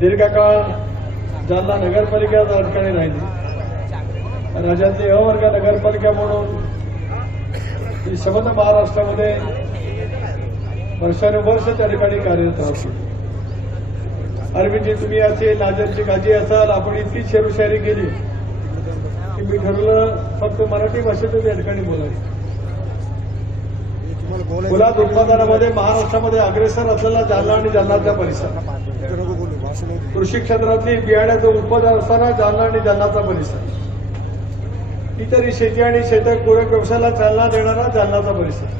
दीर्घकाळ जालना नगरपालिका त्या ठिकाणी राहिली। राज्यातली अवर्ग नगरपालिका म्हणून ही संपूर्ण महाराष्ट्रामध्ये वर्षानुवर्ष त्या ठिकाणी कार्यरत राहतो। अरविंदजी तुम्ही असेल, नाजरजी काजी असाल, आपण इतकी शेरोशायरी केली की मी ठरवलं फक्त मराठी भाषेतच या ठिकाणी बोलायचं। फुलात उत्पादनामध्ये महाराष्ट्रामध्ये अग्रेसर असलेला जालना आणि जालनाचा परिसर, कृषी क्षेत्रातली बियाण्याचं उत्पादन असताना जालना आणि जालनाचा परिसर, इतरही शेती आणि शेतपूरक व्यवसायाला चालना देणारा जालनाचा परिसर।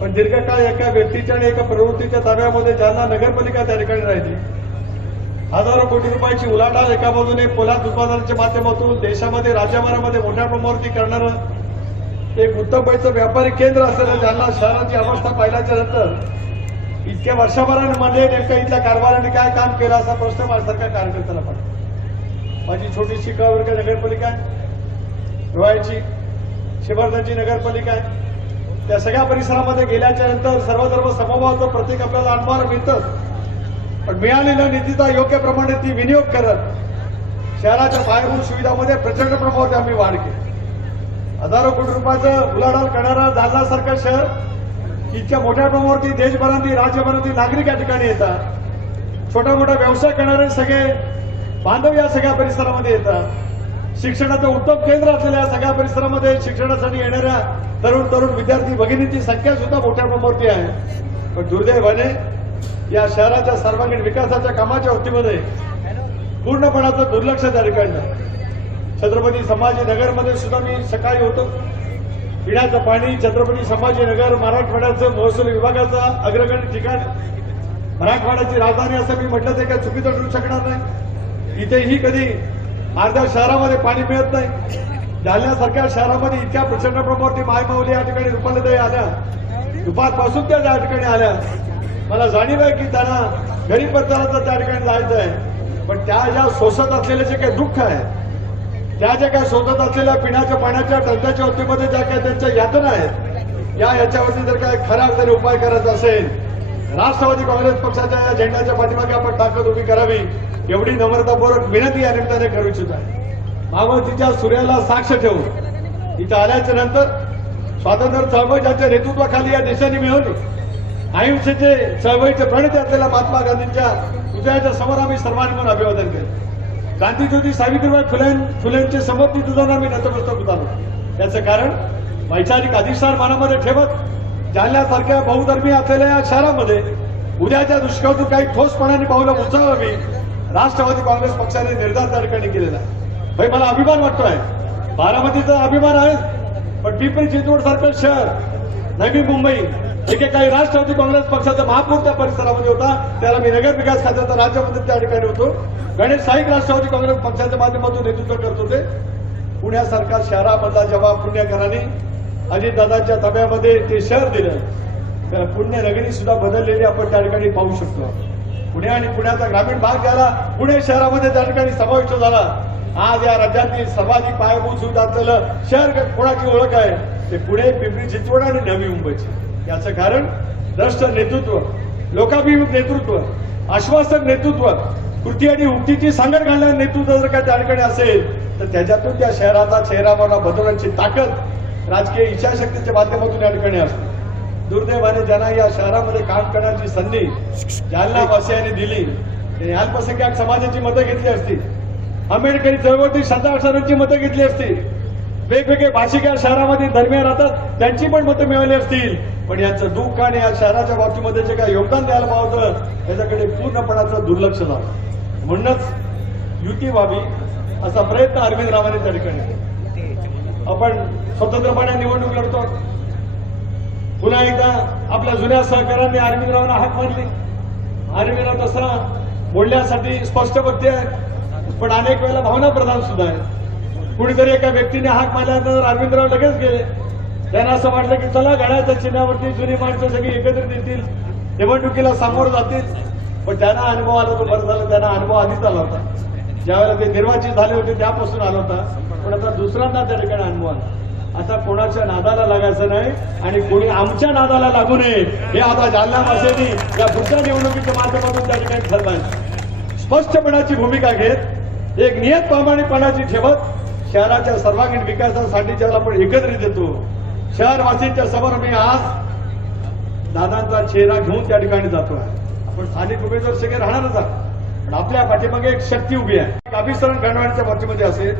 पण दीर्घकाळ एका व्यक्तीच्या आणि एका प्रवृत्तीच्या ताब्यामध्ये जालना नगरपालिका त्या ठिकाणी राहिली। हजारो कोटी रुपयाची उलाढाल एका बाजूने पोलाद उत्पादनाच्या माध्यमातून देशामध्ये राज्यभरामध्ये मोठ्या प्रमाणावरती करणारं एक उत्तम पैचं व्यापारी केंद्र असलेलं जालना शहराची अवस्था पाहिल्याच्या नंतर इतक्या वर्षभरामध्ये नेमकं इथल्या कारभाराने काय काम केलं असा प्रश्न माझ्यासारख्या कार्यकर्त्याला पडतो। माझी छोटीशी वर्ग नगरपालिका आहे, रोहायची शिवर्धनची नगरपालिका आहे। त्या सगळ्या परिसरामध्ये गेल्याच्या नंतर सर्वधर्म समभावाचं प्रत्येक आपल्याला अनुभव मिळतं, पण मिळालेल्या निधीचा योग्य प्रमाणे ती विनियोग करत शहराच्या पायाभूत सुविधांमध्ये प्रचंड प्रमाणात आम्ही वाढ केली। हजारो कोटी रुपयाचं उलाढाल करणारा जालनासारखं शहर इतक्या मोठ्या प्रमाणावरती देशभरातील राज्यभरातील नागरिक या ठिकाणी येतात। छोटा मोठा व्यवसाय करणारे सगळे बांधव या सगळ्या परिसरामध्ये येतात। शिक्षणाचं उत्तम केंद्र असलेल्या सगळ्या परिसरामध्ये शिक्षणासाठी येणाऱ्या तरुण विद्यार्थी भगिनींची संख्या सुद्धा मोठ्या प्रमाणावरती आहे। पण दुर्दैवाने या शहराच्या सर्वांगीण विकासाच्या कामाच्या बाबतीमध्ये पूर्णपणाचं दुर्लक्ष त्या ठिकाणी आहे। छत्रपती संभाजीनगरमध्ये सुद्धा मी सकाळी होतो। पिण्याचं पाणी छत्रपती संभाजीनगर मराठवाड्याचं महसूल विभागाचं अग्रगण्य ठिकाण, मराठवाड्याची राजधानी असं मी म्हटलं ते काही चुकीचं ठरू शकणार नाही। इथेही कधी अर्ध्या शहरामध्ये पाणी मिळत नाही। जालन्यासारख्या शहरामध्ये इतक्या प्रचंड प्रमाणावरती मायमाऊली या ठिकाणी रुपालीताई आल्या, दुपारपासून त्या ठिकाणी आल्या। मला जाणीव आहे की त्यांना गरीब परिसराचं त्या ठिकाणी जायचं आहे, पण त्या ज्या सोसत असलेले जे काही दुःख आहे, त्या ज्या काही शोधत असलेल्या पिण्याच्या पाण्याच्या टंचाईच्या बाबतीमध्ये ज्या काही त्यांच्या यातना आहेत, याच्यावरती जर काय खरा अर्थाने उपाय करायचा असेल, राष्ट्रवादी काँग्रेस पक्षाच्या या झेंड्याच्या पाठीमागे आपण ताकद उभी करावी एवढी नम्रतापूर्वक विनंती या निमित्ताने करू इच्छित आहे। मावळतीच्या सूर्याला साक्ष ठेवून इथं आल्याच्या नंतर स्वातंत्र्य चळवळ ज्यांच्या नेतृत्वाखाली या देशाने मिळवली, अहिंसेचे चळवळीचे प्रणेते असलेल्या महात्मा गांधींच्या पुतळ्याच्या समोर आम्ही सर्वांनी म्हणून अभिवादन केलं। क्रांतीज्योती सावित्रीबाई फुलेंचे समर्पित उदाहरण आम्ही नतमस्तक उतारलो। त्याचं कारण वैचारिक अधिष्ठान मनामध्ये ठेवत जालन्यासारख्या बहुधर्मीय असलेल्या या शहरामध्ये उद्याच्या दुष्काळातून काही ठोसपणाने पावलं उचलावी राष्ट्रवादी काँग्रेस पक्षाने निर्धार त्या ठिकाणी केलेला आहे। भाई मला अभिमान वाटतोय, बारामतीचा अभिमान आहे, पण पिंपरी चिंचवड सारखं शहर, नवी मुंबई काही राष्ट्रवादी काँग्रेस पक्षाचा महापौर त्या परिसरामध्ये होता, त्याला मी नगर विकास खात्याचा राज्यमंत्री त्या ठिकाणी होतो। गणेश साईक राष्ट्रवादी काँग्रेस पक्षाच्या माध्यमातून नेतृत्व करत होते। पुण्यासारख्या शहरामधला जेव्हा पुण्यकरांनी अजितदादांच्या ताब्यामध्ये ते शहर दिलं, तर पुण्यनगरी सुद्धा बदललेली आपण त्या ठिकाणी पाहू शकतो। पुणे आणि पुण्याचा ग्रामीण भाग ज्याला पुणे शहरामध्ये त्या ठिकाणी समाविष्ट झाला, आज या राज्यातील सर्वाधिक पायाभूत सुविधा असलेलं शहर कोणाची ओळख आहे ते पुणे, पिंपरी चिंचवड आणि नवी मुंबईची। याचं कारण भ्रष्ट नेतृत्व, लोकाभिमुख नेतृत्व, आश्वासक नेतृत्व, कृती आणि उक्तीची सांगड घालणारं नेतृत्व जर का त्या ठिकाणी असेल तर त्याच्यातून त्या शहराचा चेहरामोहरा बदलण्याची ताकद राजकीय इच्छाशक्तीच्या माध्यमातून या ठिकाणी असते। दुर्दैवाने ज्यांना या शहरामध्ये काम करण्याची संधी जालनावासियांनी दिली, त्यांनी अल्पसंख्याक समाजाची मतं घेतली असती, आंबेडकरी चळवळीतील शांताक्षरांची मतं घेतली असती, वेगवेगळे भाषिक या शहरामध्ये धर्मीय राहतात त्यांची पण मतं मिळाली असतील, पण यांचं दुःख आणि या शहराच्या बाबतीमध्ये जे काही योगदान द्यायला पाहतं याच्याकडे पूर्णपणाचं दुर्लक्ष झालं। म्हणूनच युती व्हावी असा प्रयत्न अरविंद रावांनी त्या ठिकाणी केला। आपण स्वतंत्रपणे निवडणूक लढतो। पुन्हा एकदा आपल्या जुन्या सहकाऱ्यांनी अरविंद रावांना हाक मारली। अरविंद राव तसा बोलण्यासाठी स्पष्ट वक्ते आहे, पण अनेक वेळेला भावना प्रधान सुद्धा आहे। कुणीतरी एका व्यक्तीने हाक मारल्यानंतर अरविंदराव लगेच गेले। त्यांना असं वाटलं की चला घड्याळ्याच्या चिन्हावरती जुनी माणसं सगळी एकत्रित येतील, निवडणुकीला सामोरं जातील, पण त्यांना अनुभव आला तो बरं झालं, त्यांना अनुभव आधीच आला होता, ज्यावेळेला ते निर्वाचित झाले होते त्यापासून आला होता, पण आता दुसऱ्यांदा त्या ठिकाणी अनुभव आला। आता कोणाच्या नादाला लागायचं नाही आणि कोणी आमच्या नादाला लागू नये हे आता जालनावासियांनी या पुढच्या निवडणुकीच्या माध्यमातून त्या ठिकाणी ठरवायचं। स्पष्टपणाची भूमिका घेत एक नियत प्रामाणिकपणाची ठेवत शहराच्या सर्वांगीण विकासासाठी ज्याला आपण एकत्रित येतो शहरवासींच्या समोर मी आज दादांचा चेहरा घेऊन त्या ठिकाणी जातो आहे. आपण स्थानिक उमेदवार सगळे राहणारच आहात पण आपल्या पाठीमागे एक शक्ती उभी आहे. अभिसरण करण्याच्या बाबतीमध्ये असेल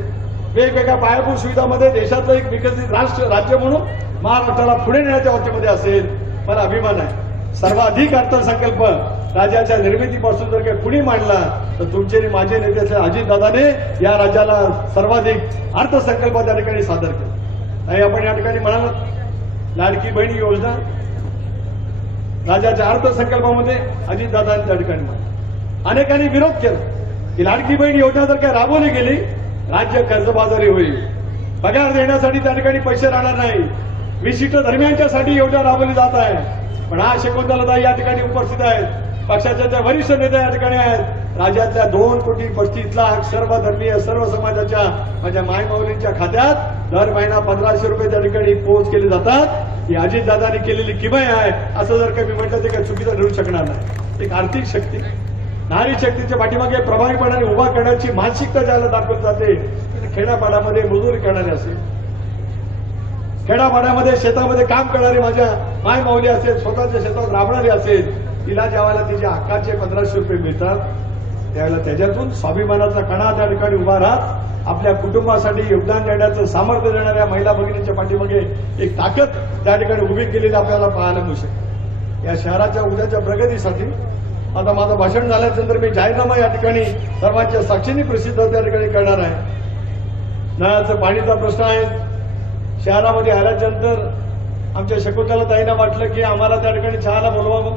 वेगवेगळ्या पायाभूत सुविधामध्ये देशाचं एक विकसित राज्य म्हणून महाराष्ट्राला पुढे नेण्याच्या बाबतीमध्ये असेल मला अभिमान आहे. सर्वाधिक अर्थसंकल्प राज्याच्या निर्मितीपासून जर काही कुणी मांडला तर तुमचे आणि माझे नेते असलेल्या अजितदादाने या राज्याला सर्वाधिक अर्थसंकल्प त्या ठिकाणी सादर केला. आणि आपण या ठिकाणी म्हणाल लाडकी बहिणी योजना राज्याच्या अर्थसंकल्पामध्ये अजितदादांनी त्या ठिकाणी म्हणा अनेकांनी विरोध केला की लाडकी बहीण योजना जर काही राबवली गेली राज्य कर्जबाजारी होईल पगार देण्यासाठी त्या ठिकाणी पैसे राहणार नाही विशिष्ट दरम्यानच्यासाठी योजना राबवली जात आहे. पण हा शकुंतलाताई या ठिकाणी उपस्थित आहेत पक्षाच्या त्या वरिष्ठ नेते या ठिकाणी आहेत राज्यातल्या 2,35,00,000 सर्व धर्मीय सर्व समाजाच्या माझ्या मायमाऊलींच्या खात्यात दर महिना 1,500 रुपये त्या ठिकाणी पोच केले जातात. ही अजितदादांनी केलेली किमय आहे असं जर काही मी म्हटलं ते काही चुकीचं ठरू शकणार नाही. एक आर्थिक शक्ती नारी शक्तीच्या पाठीमागे प्रभावीपणाने उभा करण्याची मानसिकता ज्याला दाखवली जाते खेड्यापाड्यामध्ये मजुरी करणारे असेल खेड्यापाड्यामध्ये शेतामध्ये काम करणारी माझ्या माय माऊली असेल स्वतःच्या शेतात राबणारी असेल तिला ज्यावेळेला तिच्या हक्काचे 1,500 रुपये मिळतात त्यावेळेला त्याच्यातून स्वाभिमानाचा कणा त्या ठिकाणी उभा राहत आपल्या कुटुंबासाठी योगदान देण्याचं सामर्थ्य देणाऱ्या महिला भगिनींच्या पाठीमागे एक ताकद त्या ठिकाणी उभी केलेली आपल्याला पाहायला मिळू शकते. या शहराच्या उद्याच्या प्रगतीसाठी आता माझं भाषण झाल्यानंतर मी जाहीरनामा या ठिकाणी सर्वांच्या साक्षीने प्रसिद्ध त्या ठिकाणी करणार आहे. नळाचं पाणीचा प्रश्न आहे शहरामध्ये आल्याच्यानंतर आमच्या शकुंतलाताईंना वाटलं की आम्हाला त्या ठिकाणी चहाला बोलवावं.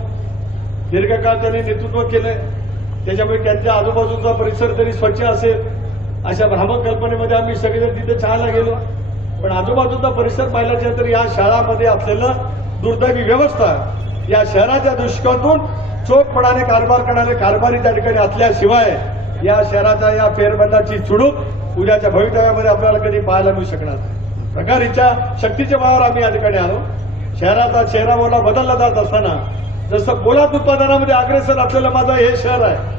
दीर्घकाळ त्यांनी नेतृत्व केलंय त्याच्यामुळे त्यांच्या आजूबाजूचा परिसर तरी स्वच्छ असेल अशा भ्रामक कल्पनेमध्ये आम्ही सगळेजण तिथे चहाला गेलो. पण आजूबाजूचा परिसर पाहिल्याच्यानंतर या शहरामध्ये असलेलं दुर्दैवी व्यवस्था या शहराच्या दृष्टिकोनातून चोखपणाने कारभार करणारे कारभारी त्या ठिकाणी असल्याशिवाय या शहराच्या या फेरबदलाची चुडूक उद्याच्या भवितव्यामध्ये आपल्याला कधी पाहायला मिळू शकणार नाही. प्रकारीच्या शक्तीच्या बळावर आम्ही या ठिकाणी आलो. शहराचा चेहरा मोठा बदलला जात असताना जसं पोलाद उत्पादनामध्ये अग्रेसर असलेलं माझं हे शहर आहे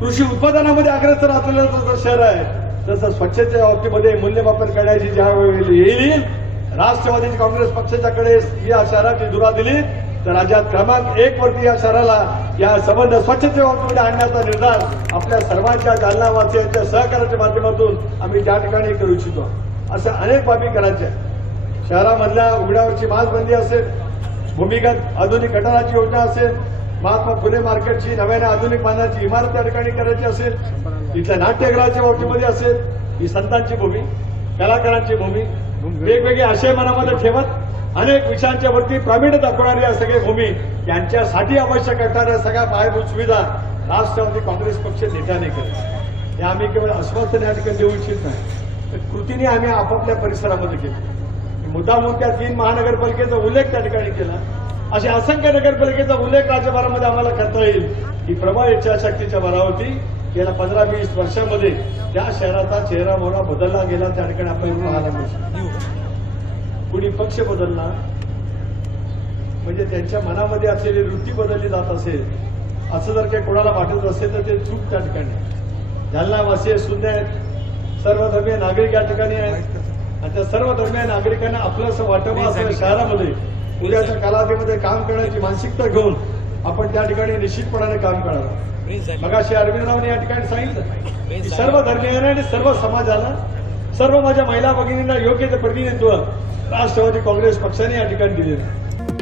कृषी उत्पादनामध्ये अग्रेसर असलेलं जसं शहर आहे तसं स्वच्छतेच्या बाबतीमध्ये मूल्यमापन करण्याची ज्या वेळी येईल राष्ट्रवादी काँग्रेस पक्षाच्याकडे या शहराची धुरा दिली तर राज्यात क्रमांक 1 वरती या शहराला या संबंध स्वच्छतेच्या बाबतीमध्ये आणण्याचा निर्धार आपल्या सर्वांच्या जालना वासियांच्या सहकार्याच्या माध्यमातून आम्ही त्या ठिकाणी करू इच्छितो. अशा अनेक बाबी करायच्या शहरामधल्या उघड्यावरची मास्कबंदी असेल भूमिगत आधुनिक गटाराची योजना असेल महात्मा फुले मार्केटची नव्याने आधुनिक बांधण्याची इमारत त्या ठिकाणी करायची असेल इथल्या नाट्यगृहाच्या बाबतीमध्ये असेल ही संतांची भूमी कलाकारांची भूमी वेगवेगळे आशय मनामध्ये ठेवत अनेक विषयांच्या वरती प्रावीण्य दाखवणारी या सगळ्या भूमी यांच्यासाठी आवश्यक असणाऱ्या सगळ्या पायाभूत सुविधा राष्ट्रवादी काँग्रेस पक्ष नेत्याने केल्या. हे आम्ही केवळ आश्वासन या ठिकाणी देऊ इच्छित नाही तर कृतीने आम्ही आपापल्या परिसरामध्ये केली. मुद्दामून त्या 3 महानगरपालिकेचा उल्लेख त्या ठिकाणी केला. अशा असंख्य नगरपालिकेचा उल्लेख राज्यभरामध्ये आम्हाला करता येईल ही प्रबळ इच्छाशक्तीच्या बरावरती गेल्या 15-20 वर्षामध्ये त्या शहराचा चेहरा मोहरा बदलला गेला त्या ठिकाणी आपण पाहायला मिळू. कुणी पक्ष बदलला म्हणजे त्यांच्या मनामध्ये असलेली वृत्ती बदलली जात असेल असं जर काही कोणाला वाटत असेल तर ते चूक त्या ठिकाणी जालनावासी सुद्धा आहेत सर्व धर्मीय नागरिक या ठिकाणी आहेत आणि त्या सर्व धर्मीय नागरिकांना आपलंसं वाटावं असं शहरामध्ये उद्याच्या कालावधीमध्ये काम करण्याची मानसिकता घेऊन आपण त्या ठिकाणी निश्चितपणाने काम करावं. मगाशी अरविंदरावांनी या ठिकाणी सांगितलं की सर्व धर्मीयांना आणि सर्व समाजाला सर्व माझ्या महिला भगिनींना योग्य ते प्रतिनिधित्व राष्ट्रवादी काँग्रेस पक्षाने या ठिकाणी दिलेलं.